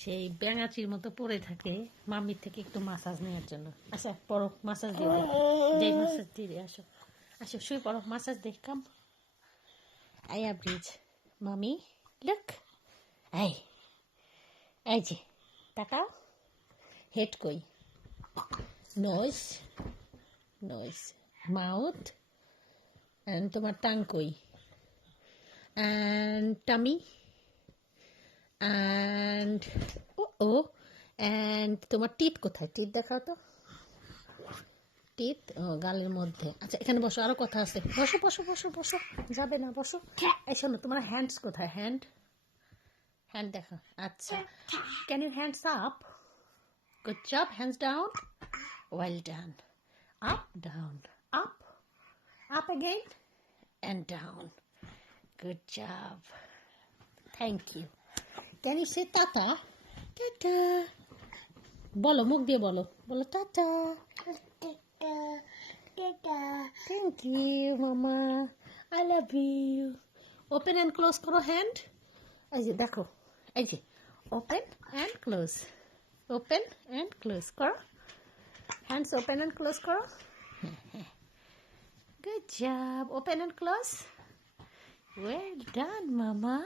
সেই ব্যাঙাচির মতো পড়ে থাকে মাম্মির থেকে একটু মাসাজ নেওয়ার জন্য। আচ্ছা পড়ো, মাসাজ দিয়ে দে, যেই মাসাজ দিয়ে দে। আসো আসো শুয়ে পড়ো, মাসাজ দে। কাম আয়া ব্রিজ মামি, লুক, এই এই যে তাকাও, হেড কই, নোজ নোজ, মাউথ, অ্যান্ড তোমার টাং কই, অ্যান্ড টামি, অ্যান্ড ও অ্যান্ড তোমার টিথ কোথায়? টিথ দেখাও তো, টিথ গালের মধ্যে। আচ্ছা এখানে বসো, আরো কথা আছে। বসো বসো বসো বসো, যাবে না, বসো। এই শোনো, তোমার হ্যান্ডস কোথায়? হ্যান্ড, হ্যান্ড দেখো। আচ্ছা, can you hands up? Good job, hands down, well done. Up down, up, up again and down. Good job. Thank you. Can you say tata? Tata. বলো, মুখ দিয়ে বলো, বলো tata. Thank you, Mama. I love you. Open and close করো hand. এই যে দেখো, এই যে open and close, open and close করো, হ্যান্ডস ওপেন অ্যান্ড ক্লোজ করো। Good job. Open and close. Well done, Mama.